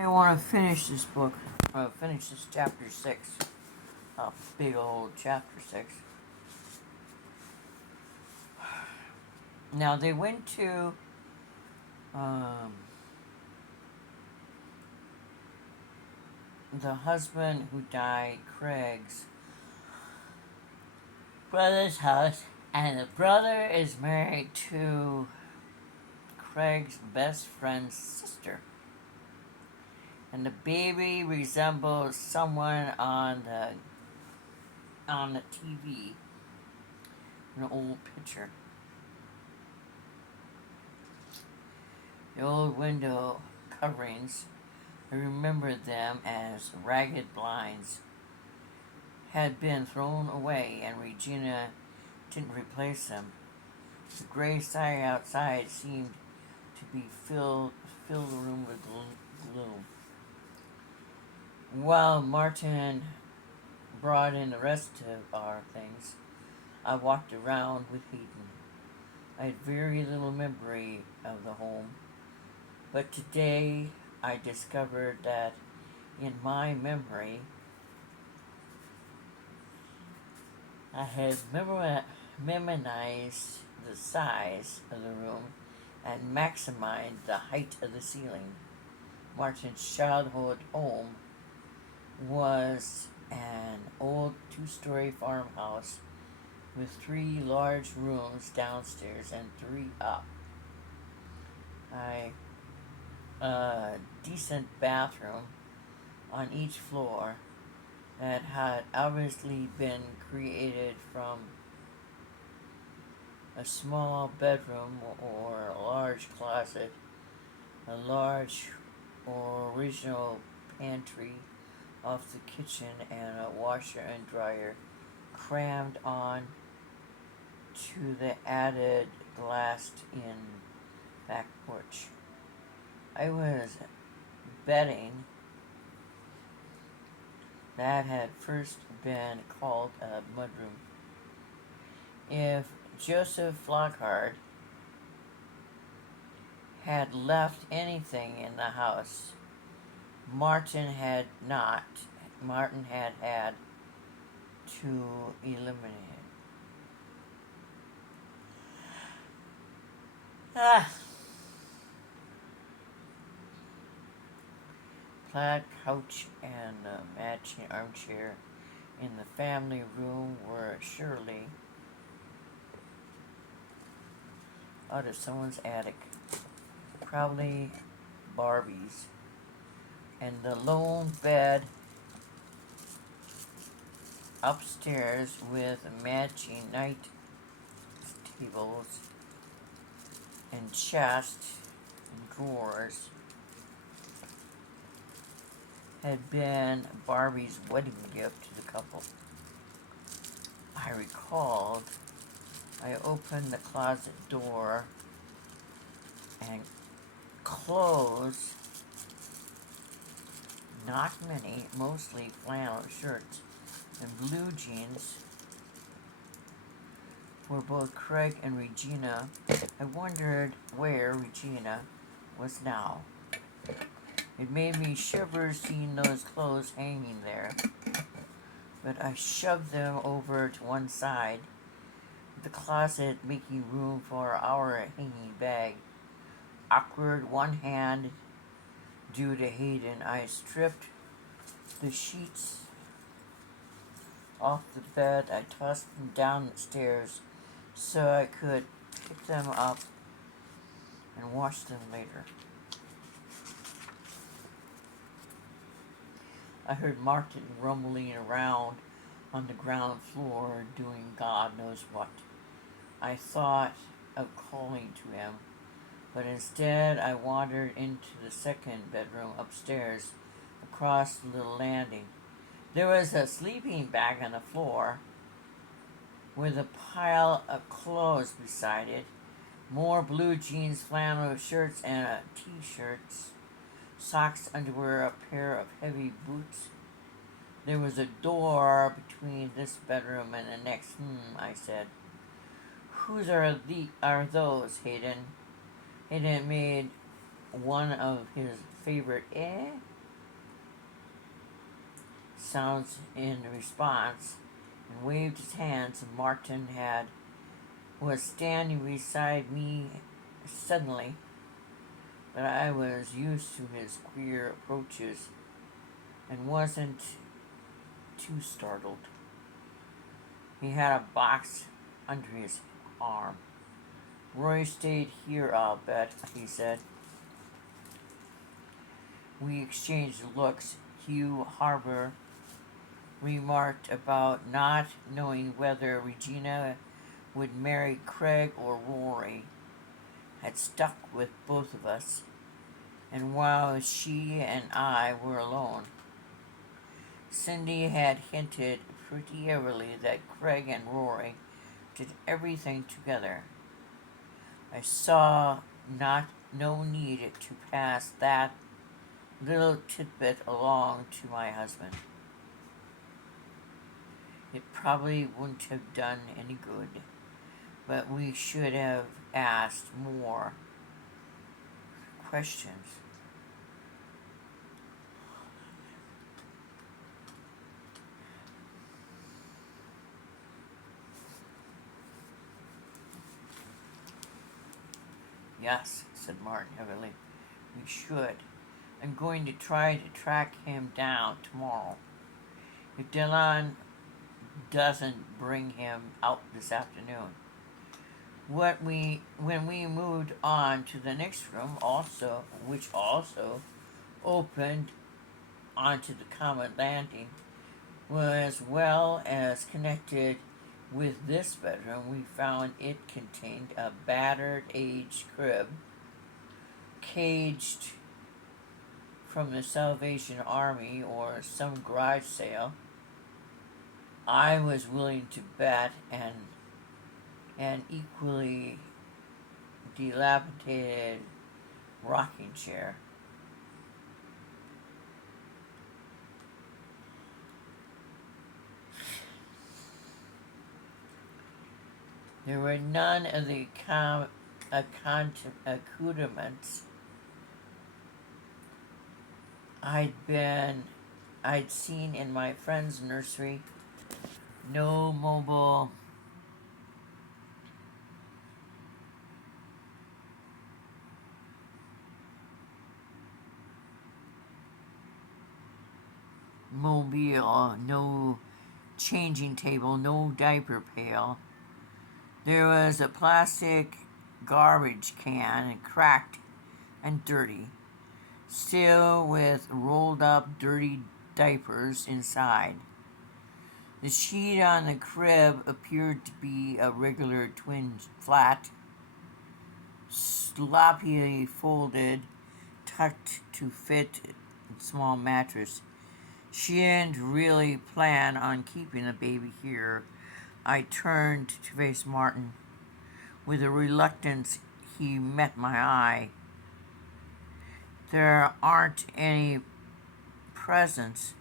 I want to finish this book, finish this chapter 6, big old chapter 6. Now they went to, the husband who died, Craig's brother's house, and the brother is married to Craig's best friend's sister. And the baby resembles someone on the TV, an old picture. The old window coverings, I remember them as ragged blinds, had been thrown away, and Regina didn't replace them. The gray sky outside seemed to be fill the room with gloom. While Martin brought in the rest of our things, I walked around with Hayden. I had very little memory of the home, but today I discovered that in my memory I had memorized the size of the room and maximized the height of the ceiling. Martin's childhood home was an old 2-story farmhouse with 3 large rooms downstairs and 3 up. A decent bathroom on each floor that had obviously been created from a small bedroom or a large closet, a large original pantry off the kitchen, and a washer and dryer crammed on to the added glassed-in back porch. I was betting that had first been called a mudroom. If Joseph Flockhart had left anything in the house, Martin had had to eliminate it. Plaid couch and a matching armchair in the family room were surely out of someone's attic, probably Barbie's. And the lone bed upstairs with matching night tables and chests and drawers had been Barbie's wedding gift to the couple. I recalled I opened the closet door and clothes, not many, mostly flannel shirts and blue jeans, for both Craig and Regina. I wondered where Regina was now. It made me shiver seeing those clothes hanging there, but I shoved them over to one side, the closet making room for our hanging bag. Awkward one hand due to Hayden, I stripped the sheets off the bed. I tossed them down the stairs so I could pick them up and wash them later. I heard Martin rumbling around on the ground floor doing God knows what. I thought of calling to him, but instead I wandered into the second bedroom upstairs across the little landing. There was a sleeping bag on the floor with a pile of clothes beside it, more blue jeans, flannel shirts, and t-shirts, socks, underwear, a pair of heavy boots. There was a door between this bedroom and the next. I said. Whose are those, Hayden? Hayden made one of his favorite sounds in response and waved his hands. Martin was standing beside me suddenly, but I was used to his queer approaches and wasn't too startled. He had a box under his arm. Roy stayed here, I'll bet, he said. We exchanged looks. Hugh Harbour remarked about not knowing whether Regina would marry Craig or Rory had stuck with both of us, and while she and I were alone, Cindy had hinted pretty heavily that Craig and Rory did everything together. I saw no need to pass that little tidbit along to my husband. It probably wouldn't have done any good, but we should have asked more questions. Yes, said Martin heavily. We should. I'm going to try to track him down tomorrow. If Dylan doesn't bring him out this afternoon. When we moved on to the next room, which also opened onto the common landing, was well as connected with this bedroom, we found it contained a battered aged crib, caged from the Salvation Army or some garage sale. I was willing to bet an equally dilapidated rocking chair. There were none of the accoutrements I'd seen in my friend's nursery. No mobile no changing table, no diaper pail. There was a plastic garbage can, cracked and dirty, still with rolled up dirty diapers inside. The sheet on the crib appeared to be a regular twin flat, sloppily folded, tucked to fit a small mattress. She didn't really plan on keeping the baby here. I turned to face Martin. With a reluctance, he met my eye. There aren't any presents,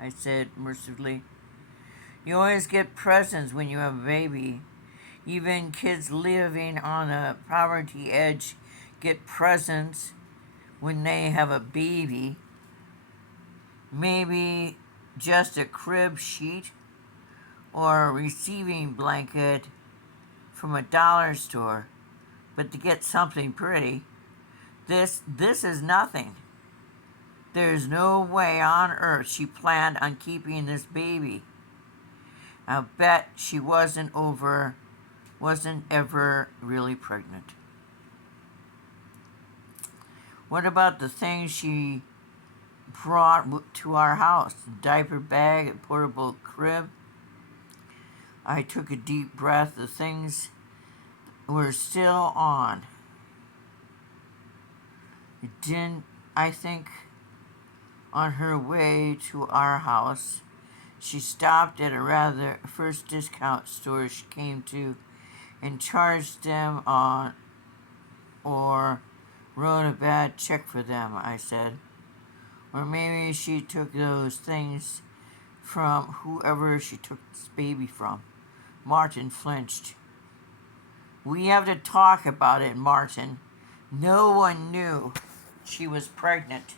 I said mercifully. You always get presents when you have a baby. Even kids living on the poverty edge get presents when they have a baby. Maybe just a crib sheet or a receiving blanket from a dollar store. But to get something pretty, this is nothing. There's no way on earth she planned on keeping this baby. I'll bet she wasn't ever really pregnant. What about the things she brought to our house? A diaper bag, a portable crib? I took a deep breath. The things were still on. I think on her way to our house, she stopped at a rather first discount store she came to and charged them on or wrote a bad check for them, I said. Or maybe she took those things from whoever she took this baby from. Martin flinched. We have to talk about it, Martin. No one knew she was pregnant.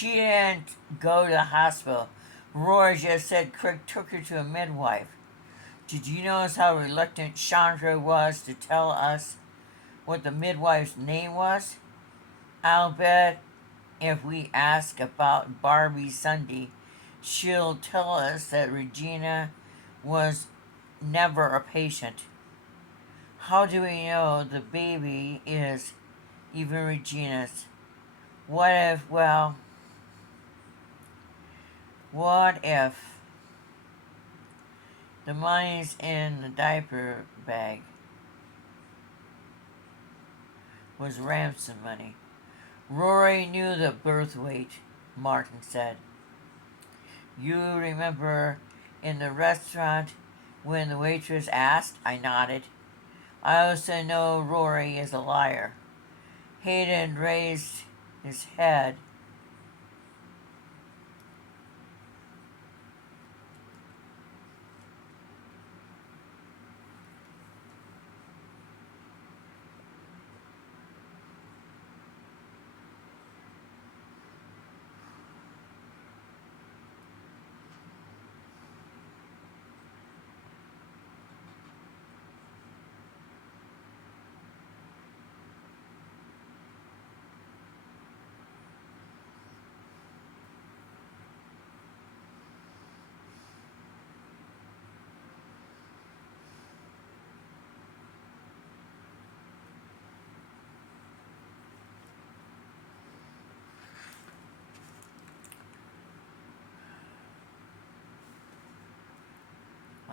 She didn't go to the hospital. Rory just said Craig took her to a midwife. Did you notice how reluctant Chandra was to tell us what the midwife's name was? I'll bet if we ask about Barbie Sunday, she'll tell us that Regina was never a patient. How do we know the baby is even Regina's? What if, well, what if the money's in the diaper bag was ransom money? Rory knew the birth weight, Martin said. You remember in the restaurant when the waitress asked? I nodded. I also know Rory is a liar. Hayden raised his head.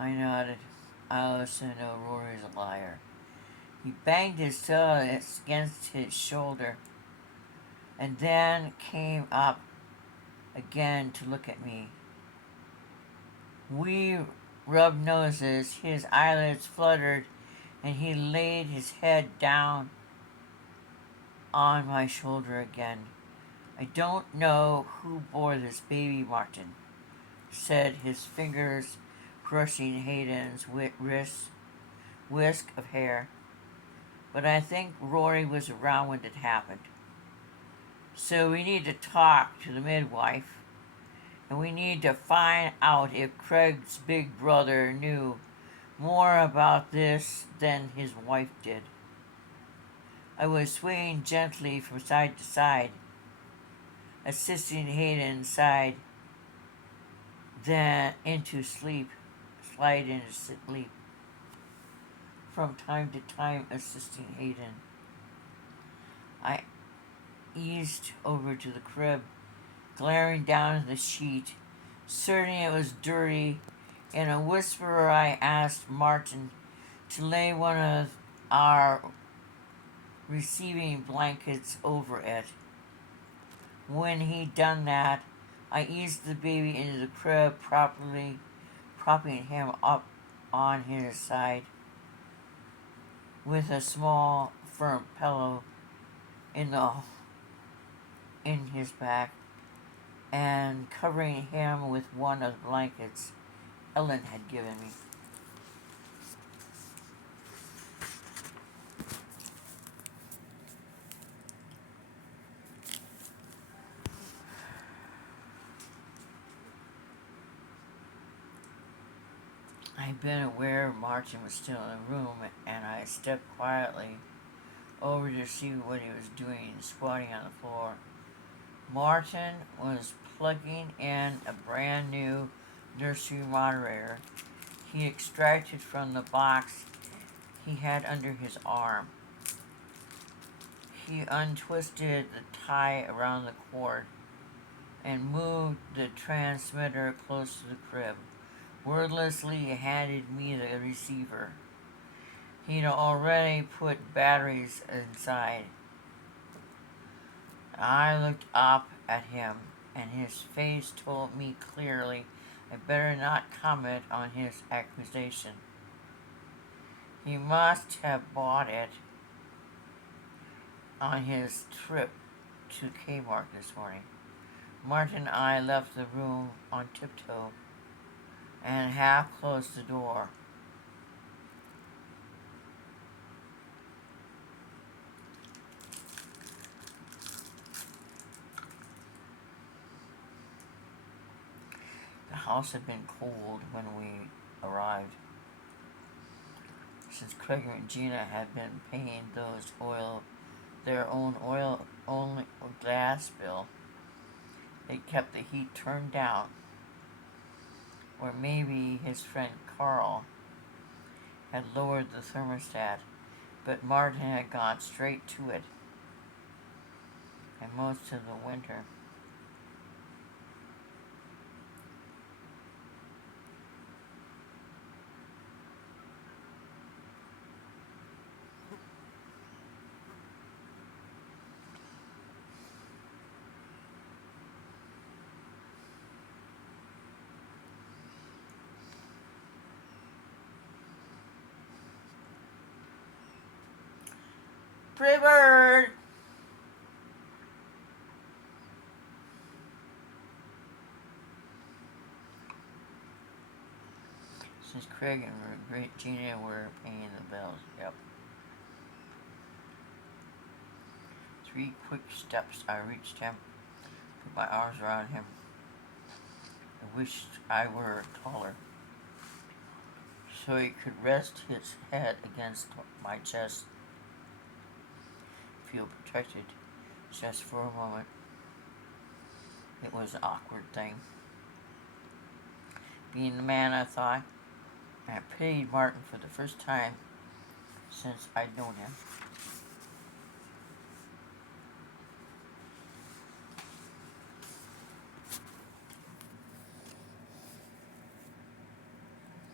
I nodded. I also know Rory's a liar. He banged his toe against his shoulder and then came up again to look at me. We rubbed noses, his eyelids fluttered, and he laid his head down on my shoulder again. I don't know who bore this baby, Martin said, his fingers brushing Hayden's whisk of hair. But I think Rory was around when it happened. So we need to talk to the midwife, and we need to find out if Craig's big brother knew more about this than his wife did. I was swaying gently from side to side, assisting Hayden slide into sleep. From time to time, assisting Hayden. I eased over to the crib, glaring down at the sheet, certain it was dirty. In a whisper, I asked Martin to lay one of our receiving blankets over it. When he'd done that, I eased the baby into the crib, properly propping him up on his side with a small, firm pillow in his back, and covering him with one of the blankets Ellen had given me. I'd been aware Martin was still in the room, and I stepped quietly over to see what he was doing, squatting on the floor. Martin was plugging in a brand new nursery moderator he extracted from the box he had under his arm. He untwisted the tie around the cord and moved the transmitter close to the crib. Wordlessly handed me the receiver. He'd already put batteries inside. I looked up at him, and his face told me clearly I better not comment on his accusation. He must have bought it on his trip to Kmart this morning. Martin and I left the room on tiptoe and half closed the door. house had been cold when we arrived, since Craig and Gina had been paying their own only gas bill. They kept the heat turned down, or maybe his friend Carl had lowered the thermostat, but Martin had gone straight to it, and most of the winter. Pretty bird! Since Craig and Gina were paying the bills, yep. 3 quick steps, I reached him, put my arms around him. I wished I were taller, so he could rest his head against my chest, feel protected just for a moment. It was an awkward thing. Being the man I thought, I pitied Martin for the first time since I'd known him.